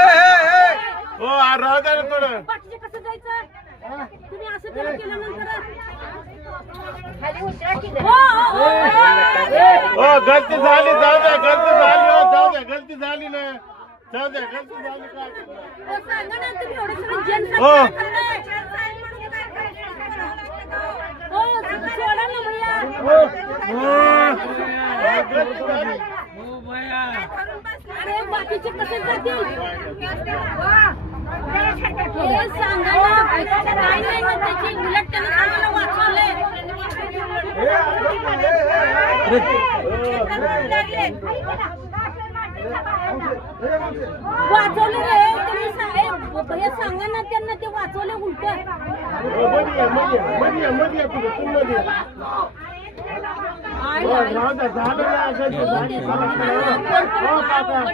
हो राहू द्या ना थोडं. बाकीचे कसं जायचं तुम्ही असं केलं केल्यानंतर हो गलती झाली जाऊ द्या गलती झाली हो जाऊ द्या गलती झाली ना जाऊ द्या गलती झाली काय सांगा ना तुम्ही एवढे सगळे जेल हो हो सोडा ना भैया गलती झाली अरे बाकीचे कसे जातील हे सांगा ना काय नाही ना त्याची उलट त्यानं आम्हाला वाचवले वाचवले रे तुम्ही साहेब भैया सांगा ना त्यांना ते वाचवले उलट झालं